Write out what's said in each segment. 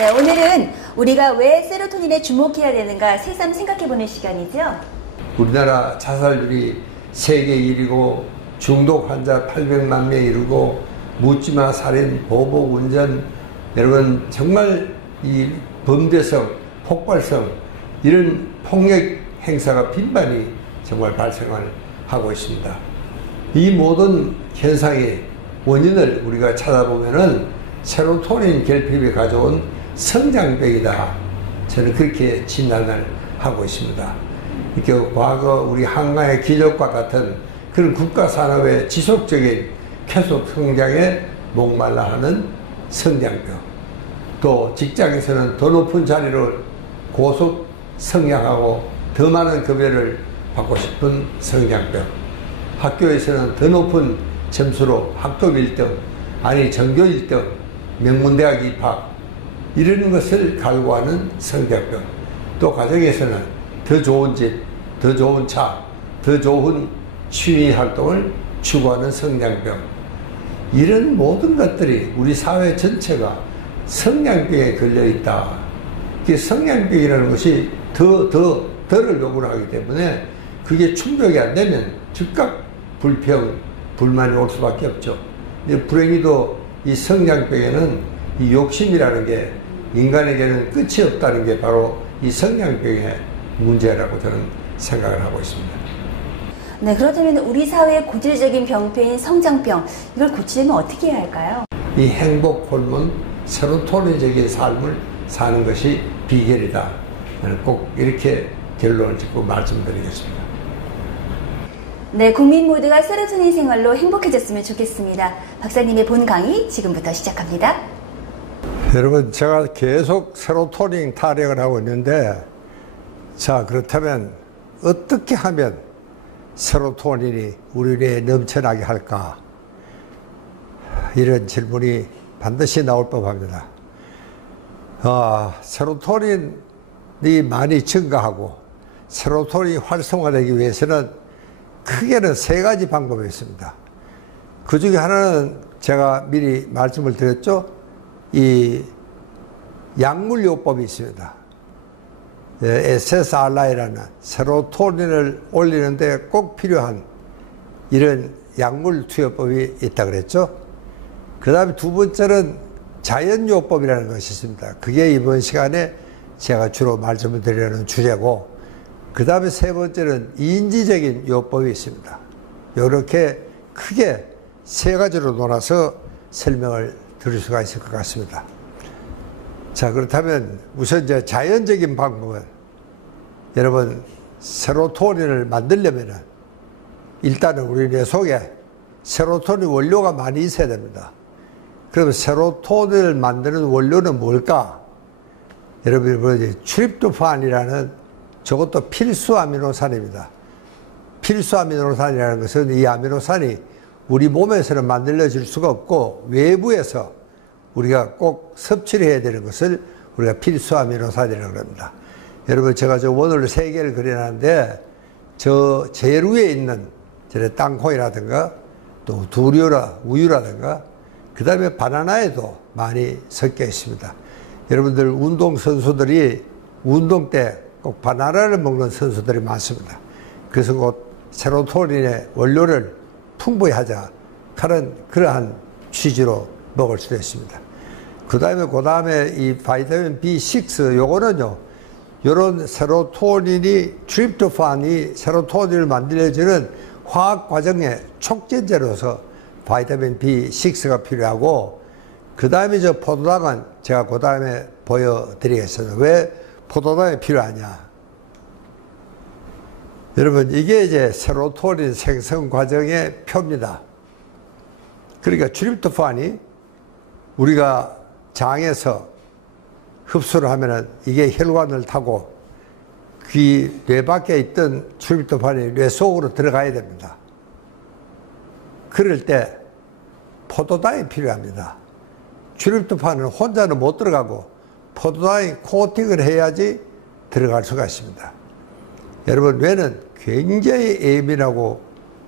네, 오늘은 우리가 왜 세로토닌에 주목해야 되는가 새삼 생각해보는 시간이죠. 우리나라 자살률이 세계 1위고 중독 환자 800만 명에 이르고 묻지마 살인, 보복, 운전, 여러분 정말 이 범죄성, 폭발성 이런 폭력 행사가 빈번히 정말 발생을 하고 있습니다. 이 모든 현상의 원인을 우리가 찾아보면은 세로토닌 결핍이 가져온 성장병이다. 저는 그렇게 진단을 하고 있습니다. 이렇게 과거 우리 한강의 기적과 같은 그런 국가 산업의 지속적인 계속 성장에 목말라 하는 성장병, 또 직장에서는 더 높은 자리를 고속 성장하고 더 많은 급여를 받고 싶은 성장병, 학교에서는 더 높은 점수로 학급 1등, 아니 전교 1등, 명문대학 입학 이런 것을 갈구하는 성장병, 또 가정에서는 더 좋은 집, 더 좋은 차, 더 좋은 취미 활동을 추구하는 성장병, 이런 모든 것들이 우리 사회 전체가 성장병에 걸려있다. 성장병이라는 것이 더를 요구를 하기 때문에 그게 충족이 안 되면 즉각 불평, 불만이 올 수밖에 없죠. 불행히도 이 성장병에는 이 욕심이라는 게 인간에게는 끝이 없다는 게 바로 이 성장병의 문제라고 저는 생각을 하고 있습니다. 네, 그렇다면 우리 사회의 고질적인 병폐인 성장병, 이걸 고치려면 어떻게 해야 할까요? 이 행복 호르몬, 세로토닌적인 삶을 사는 것이 비결이다. 저는 꼭 이렇게 결론을 짓고 말씀드리겠습니다. 네, 국민 모두가 세로토닌 생활로 행복해졌으면 좋겠습니다. 박사님의 본 강의 지금부터 시작합니다. 여러분, 제가 계속 세로토닌 타령을 하고 있는데, 자, 그렇다면 어떻게 하면 세로토닌이 우리 뇌에 넘쳐나게 할까? 이런 질문이 반드시 나올 법합니다. 세로토닌이 많이 증가하고 세로토닌이 활성화되기 위해서는 크게는 세 가지 방법이 있습니다. 그 중에 하나는 제가 미리 말씀을 드렸죠. 이 약물요법이 있습니다. SSRI라는 세로토닌을 올리는데 꼭 필요한 이런 약물 투여법이 있다 그랬죠. 그 다음에 두 번째는 자연요법이라는 것이 있습니다. 그게 이번 시간에 제가 주로 말씀을 드리려는 주제고, 그 다음에 세 번째는 인지적인 요법이 있습니다. 이렇게 크게 세 가지로 나눠서 설명을 드릴 수가 있을 것 같습니다. 자, 그렇다면 우선 이제 자연적인 방법은, 여러분 세로토닌을 만들려면 일단은 우리 뇌 속에 세로토닌 원료가 많이 있어야 됩니다. 그러면 세로토닌을 만드는 원료는 뭘까? 여러분, 트립토판이라는 저것도 필수 아미노산입니다. 필수 아미노산이라는 것은 이 아미노산이 우리 몸에서는 만들어질 수가 없고 외부에서 우리가 꼭 섭취를 해야 되는 것을 우리가 필수 아미노산이라고 합니다. 여러분, 제가 저 원을 3개를 그려놨는데 저 제일 위에 있는 땅콩이라든가 또 우유라든가 그 다음에 바나나에도 많이 섞여 있습니다. 여러분들 운동선수들이 운동 때 꼭 바나나를 먹는 선수들이 많습니다. 그래서 곧 세로토닌의 원료를 풍부히 하자 하는 그러한 취지로 먹을 수도 있습니다. 그 다음에 이 바이타민 B6 요거는요, 요런 세로토닌이 트립토판이 세로토닌을 만들어주는 화학 과정의 촉진제로서 바이타민 B6가 필요하고, 그 다음에 저 포도당은 제가 그 다음에 보여드리겠습니다. 왜 포도당이 필요하냐? 여러분, 이게 이제 세로토닌 생성 과정의 표입니다. 그러니까 트립토판이 우리가 장에서 흡수를 하면은 이게 혈관을 타고 뇌 밖에 있던 트립토판이 뇌 속으로 들어가야 됩니다. 그럴 때 포도당이 필요합니다. 트립토판은 혼자는 못 들어가고 포도당이 코팅을 해야지 들어갈 수가 있습니다. 여러분, 뇌는 굉장히 예민하고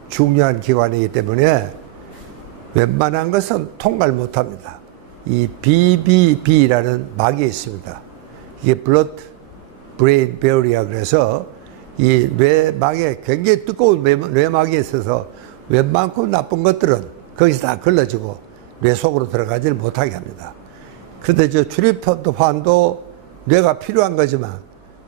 중요한 기관이기 때문에 웬만한 것은 통과를 못합니다. 이 BBB라는 막이 있습니다. 이게 Blood Brain Barrier 그래서 이 뇌막에 굉장히 두꺼운 뇌막이 있어서 웬만큼 나쁜 것들은 거기서 다 걸러지고 뇌 속으로 들어가지를 못하게 합니다. 그런데 저 트립토판도 뇌가 필요한 거지만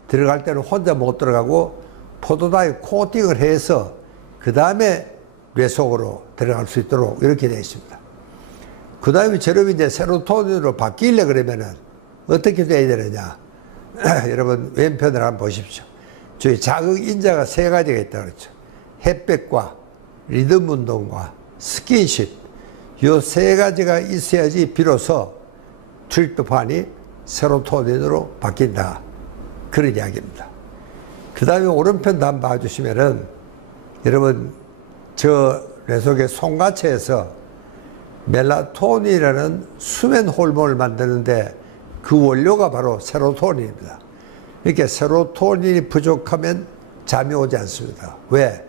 들어갈 때는 혼자 못 들어가고 포도당에 코팅을 해서 그 다음에 뇌 속으로 들어갈 수 있도록 이렇게 되어 있습니다. 그 다음에 저럼 이제 세로토닌으로 바뀌려 그러면은 어떻게 돼야 되느냐. 여러분 왼편을 한번 보십시오. 저희 자극 인자가 세 가지가 있다 그랬죠. 햇볕과 리듬 운동과 스킨십 이 세 가지가 있어야지 비로소 트립토판이 세로토닌으로 바뀐다. 그런 이야기입니다. 그 다음에 오른편도 한번 봐주시면은 여러분 저 뇌 속의 송가체에서 멜라토닌이라는 수면 호르몬을 만드는데 그 원료가 바로 세로토닌입니다. 이렇게 세로토닌이 부족하면 잠이 오지 않습니다. 왜?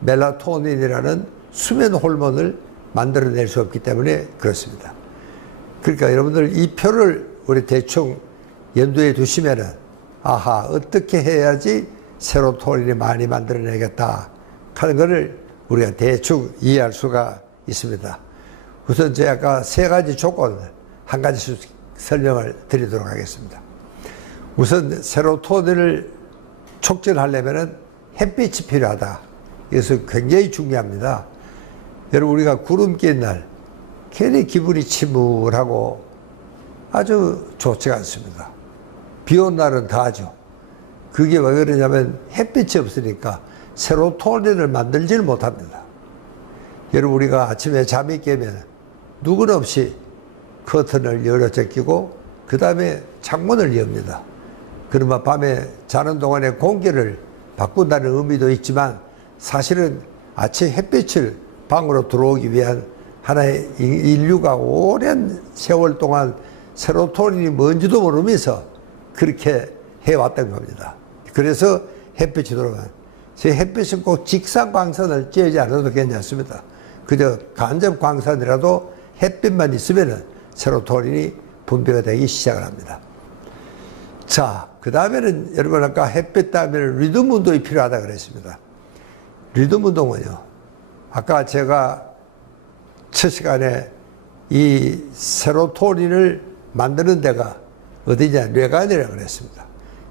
멜라토닌이라는 수면 호르몬을 만들어낼 수 없기 때문에 그렇습니다. 그러니까 여러분들 이 표를 우리 대충 염두에 두시면은 아하 어떻게 해야지 세로토닌이 많이 만들어내겠다 하는 것을 우리가 대충 이해할 수가 있습니다. 우선 제가 아까 세 가지 조건을 한 가지씩 설명을 드리도록 하겠습니다. 우선 세로토닌을 촉진하려면 햇빛이 필요하다. 이것은 굉장히 중요합니다. 여러분 우리가 구름 낀 날 괜히 기분이 침울하고 아주 좋지가 않습니다. 비 온 날은 더하죠. 그게 왜 그러냐면 햇빛이 없으니까 세로토닌을 만들지를 못합니다. 여러분 우리가 아침에 잠이 깨면 누군 없이 커튼을 열어 제끼고 그 다음에 창문을 엽니다. 그러면 밤에 자는 동안에 공기를 바꾼다는 의미도 있지만 사실은 아침 햇빛을 방으로 들어오기 위한 하나의 인류가 오랜 세월 동안 세로토닌이 뭔지도 모르면서 그렇게 해왔던 겁니다. 그래서 햇빛이 들어오면 제 햇빛은 꼭 직사 광선을 쬐지 않아도 괜찮습니다. 그저 간접 광선이라도 햇빛만 있으면 세로토닌이 분비가 되기 시작을 합니다. 자, 그 다음에는 여러분 아까 햇빛 다음에는 리듬 운동이 필요하다 그랬습니다. 리듬 운동은요, 아까 제가 첫 시간에 이 세로토닌을 만드는 데가 어디냐, 뇌관이라고 그랬습니다.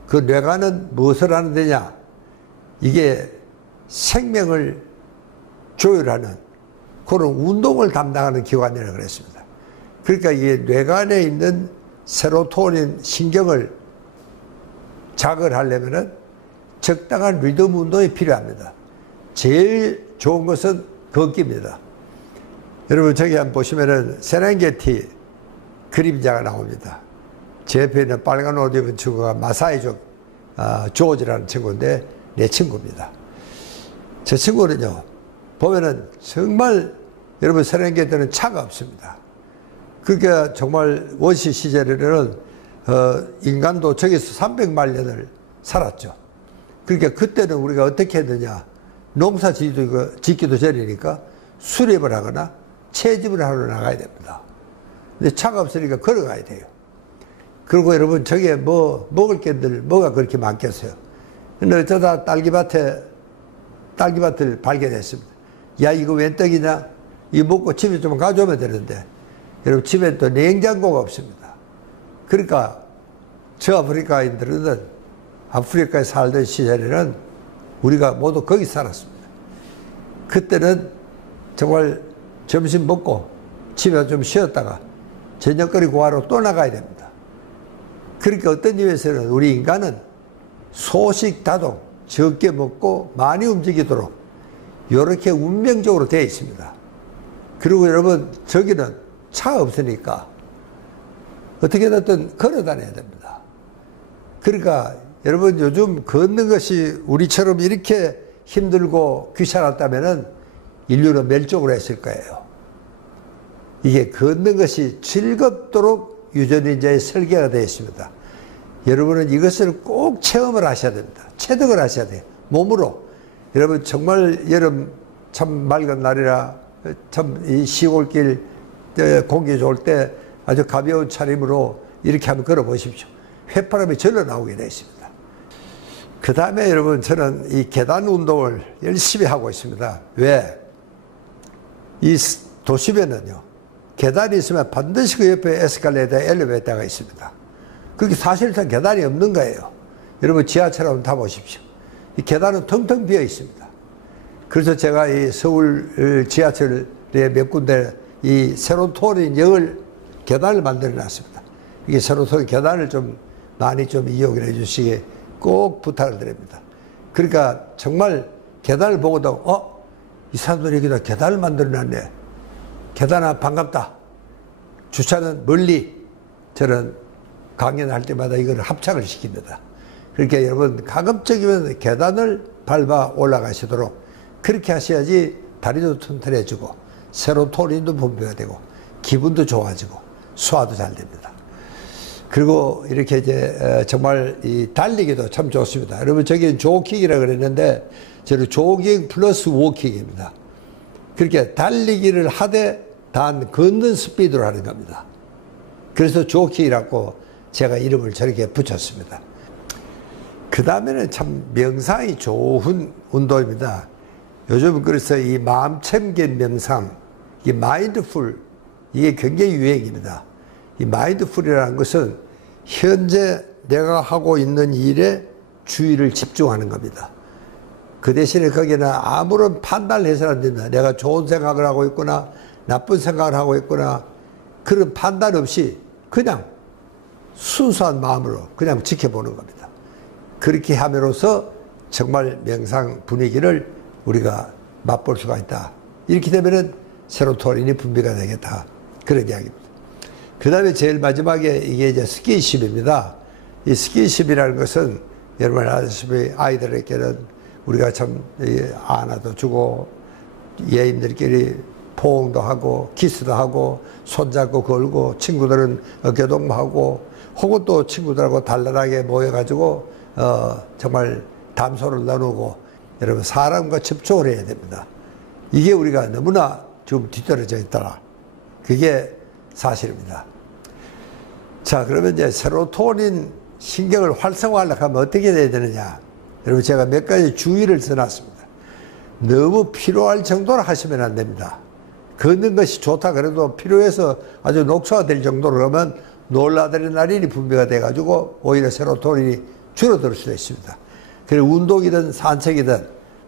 그 뇌관은 무엇을 하는 데냐? 이게 생명을 조율하는 그런 운동을 담당하는 기관이라고 그랬습니다. 그러니까 이게 뇌관에 있는 세로토닌 신경을 자극을 하려면은 적당한 리듬 운동이 필요합니다. 제일 좋은 것은 걷기입니다. 여러분 저기 한번 보시면은 세렝게티 그림자가 나옵니다. 제 옆에 있는 빨간 옷 입은 친구가 마사이족 조지라는 친구인데 내 친구입니다. 저 친구는요 보면은 정말 여러분 세렝게티는 차가 없습니다. 그러니까 정말 원시 시절에는 인간도 저기서 300만 년을 살았죠. 그러니까 그때는 우리가 어떻게 했느냐, 농사 짓기도 전이니까 수렵을 하거나 채집을 하러 나가야 됩니다. 근데 차가 없으니까 걸어가야 돼요. 그리고 여러분 저게 뭐 먹을 게들 뭐가 그렇게 많겠어요. 근데 어쩌다 딸기밭을 발견했습니다. 야 이거 웬 떡이냐, 이거 먹고 집에 좀 가져오면 되는데 여러분 집에 또 냉장고가 없습니다. 그러니까 저 아프리카인들은 아프리카에 살던 시절에는 우리가 모두 거기 살았습니다. 그때는 정말 점심 먹고 집에 좀 쉬었다가 저녁거리 구하러 또 나가야 됩니다. 그러니까 어떤 점에서는 우리 인간은 소식다동, 적게 먹고 많이 움직이도록 이렇게 운명적으로 되어 있습니다. 그리고 여러분 저기는 차 없으니까 어떻게 됐든 걸어 다녀야 됩니다. 그러니까 여러분 요즘 걷는 것이 우리처럼 이렇게 힘들고 귀찮았다면 인류는 멸종을 했을 거예요. 이게 걷는 것이 즐겁도록 유전인자의 설계가 되어 있습니다. 여러분은 이것을 꼭 체험을 하셔야 됩니다. 체득을 하셔야 돼요. 몸으로. 여러분 정말 여름 참 맑은 날이라 참 이 시골길 공기 좋을 때 아주 가벼운 차림으로 이렇게 한번 걸어보십시오. 휘파람이 절로 나오게 되어 있습니다. 그 다음에 여러분, 저는 이 계단 운동을 열심히 하고 있습니다. 왜? 이 도심에는요, 계단이 있으면 반드시 그 옆에 에스컬레이터, 엘리베이터가 있습니다. 그게 사실상 계단이 없는 거예요. 여러분, 지하철 한번 타보십시오. 이 계단은 텅텅 비어 있습니다. 그래서 제가 이 서울 지하철에 몇 군데 이 세로토닌 역을 계단을 만들어 놨습니다. 이게 세로토닌 계단을 좀 많이 좀 이용을 해 주시기 꼭 부탁을 드립니다. 그러니까 정말 계단을 보고도 이 사람들이 여기다 계단을 만들어 놨네. 계단아 반갑다. 주차는 멀리. 저는 강연할 때마다 이걸 합창을 시킵니다. 그러니까 여러분, 가급적이면 계단을 밟아 올라가시도록 그렇게 하셔야지 다리도 튼튼해지고 세로토닌도 분비가 되고 기분도 좋아지고 소화도 잘 됩니다. 그리고 이렇게 이제 정말 이 달리기도 참 좋습니다. 여러분, 저기 조깅이라고 그랬는데 저는 조깅 플러스 워킹입니다. 그렇게 달리기를 하되 단 걷는 스피드로 하는 겁니다. 그래서 조깅이라고 제가 이름을 저렇게 붙였습니다. 그 다음에는 참 명상이 좋은 운동입니다. 요즘 그래서 이 마음 챙긴 명상, 이 마인드풀, 이게 굉장히 유행입니다. 이 마인드풀이라는 것은 현재 내가 하고 있는 일에 주의를 집중하는 겁니다. 그 대신에 거기는 아무런 판단을 해서는 안 됩니다. 내가 좋은 생각을 하고 있구나, 나쁜 생각을 하고 있구나, 그런 판단 없이 그냥 순수한 마음으로 그냥 지켜보는 겁니다. 그렇게 함으로써 정말 명상 분위기를 우리가 맛볼 수가 있다. 이렇게 되면은 세로토닌이 분비가 되겠다. 그런 이야기입니다. 그 다음에 제일 마지막에 이게 이제 스킨십입니다. 이 스킨십이라는 것은 여러분 아시다시피 아이들에게는 우리가 참 안아도 주고 예인들끼리 포옹도 하고 키스도 하고 손잡고 걸고 친구들은 어깨동무하고 혹은 또 친구들하고 단란하게 모여가지고 정말 담소를 나누고 여러분 사람과 접촉을 해야 됩니다. 이게 우리가 너무나 좀 뒤떨어져 있더라. 그게 사실입니다. 자, 그러면 이제 세로토닌 신경을 활성화하려고 하면 어떻게 돼야 되느냐. 여러분, 제가 몇 가지 주의를 써놨습니다. 너무 필요할 정도로 하시면 안 됩니다. 걷는 것이 좋다 그래도 필요해서 아주 녹초가 될 정도로 그러면 노르아드레날린이 분비가 돼가지고 오히려 세로토닌이 줄어들 수도 있습니다. 그리고 운동이든 산책이든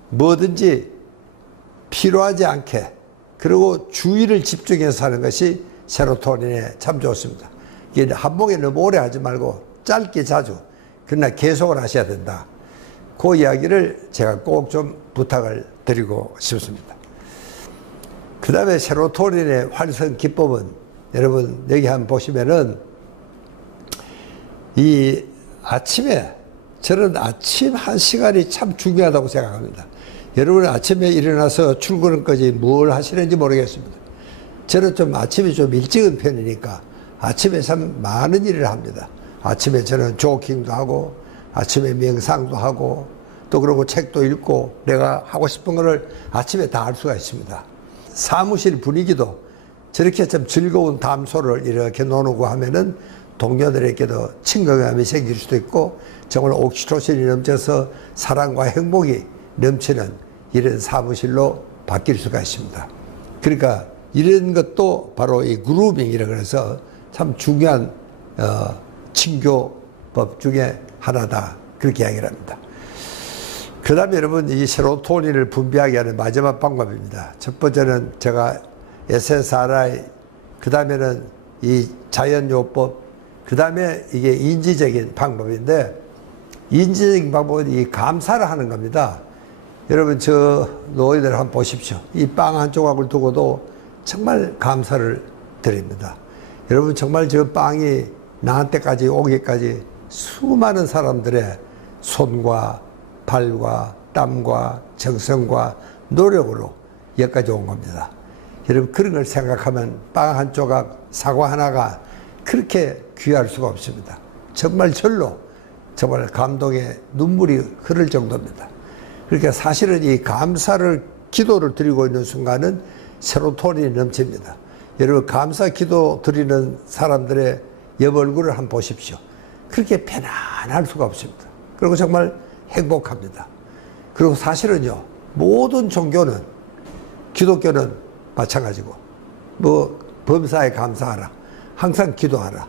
뭐든지 필요하지 않게 그리고 주의를 집중해서 하는 것이 세로토닌에 참 좋습니다. 이게 한복에 너무 오래 하지 말고 짧게 자주 그러나 계속을 하셔야 된다. 그 이야기를 제가 꼭 좀 부탁을 드리고 싶습니다. 그 다음에 세로토닌의 활성 기법은 여러분 여기 한번 보시면은 이 아침에 저는 아침 1시간이 참 중요하다고 생각합니다. 여러분 아침에 일어나서 출근까지 뭘 하시는지 모르겠습니다. 저는 좀 아침이 좀 일찍은 편이니까 아침에 참 많은 일을 합니다. 아침에 저는 조깅도 하고 아침에 명상도 하고 또 그러고 책도 읽고 내가 하고 싶은 거를 아침에 다 할 수가 있습니다. 사무실 분위기도 저렇게 좀 즐거운 담소를 이렇게 나누고 하면은 동료들에게도 친근감이 생길 수도 있고 정말 옥시토신이 넘쳐서 사랑과 행복이 넘치는 이런 사무실로 바뀔 수가 있습니다. 그러니까 이런 것도 바로 이 그루밍이라고 해서 참 중요한 친교법 중에 하나다. 그렇게 이야기를 합니다. 그 다음에 여러분 이 세로토닌을 분비하게 하는 마지막 방법입니다. 첫 번째는 제가 SSRI, 그 다음에는 이 자연요법, 그 다음에 이게 인지적인 방법인데 인지적인 방법은 이 감사를 하는 겁니다. 여러분 저 노예들 한번 보십시오. 이 빵 한 조각을 두고도 정말 감사를 드립니다. 여러분 정말 저 빵이 나한테까지 오기까지 수많은 사람들의 손과 발과 땀과 정성과 노력으로 여기까지 온 겁니다. 여러분 그런 걸 생각하면 빵 한 조각, 사과 하나가 그렇게 귀할 수가 없습니다. 정말 절로 정말 감동의 눈물이 흐를 정도입니다. 그러니까 사실은 이 감사를 기도를 드리고 있는 순간은 세로토닌이 넘칩니다. 여러분 감사 기도 드리는 사람들의 옆 얼굴을 한번 보십시오. 그렇게 편안할 수가 없습니다. 그리고 정말 행복합니다. 그리고 사실은요, 모든 종교는, 기독교는 마찬가지고, 뭐 범사에 감사하라, 항상 기도하라.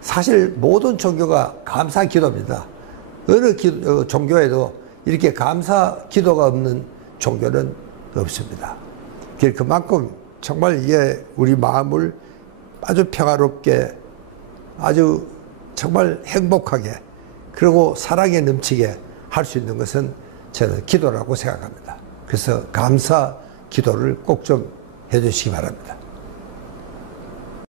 사실 모든 종교가 감사 기도입니다. 어느 종교에도 이렇게 감사 기도가 없는 종교는 없습니다. 그만큼 정말 이게 우리 마음을 아주 평화롭게, 아주 정말 행복하게, 그리고 사랑에 넘치게 할 수 있는 것은 저는 기도라고 생각합니다. 그래서 감사 기도를 꼭 좀 해주시기 바랍니다.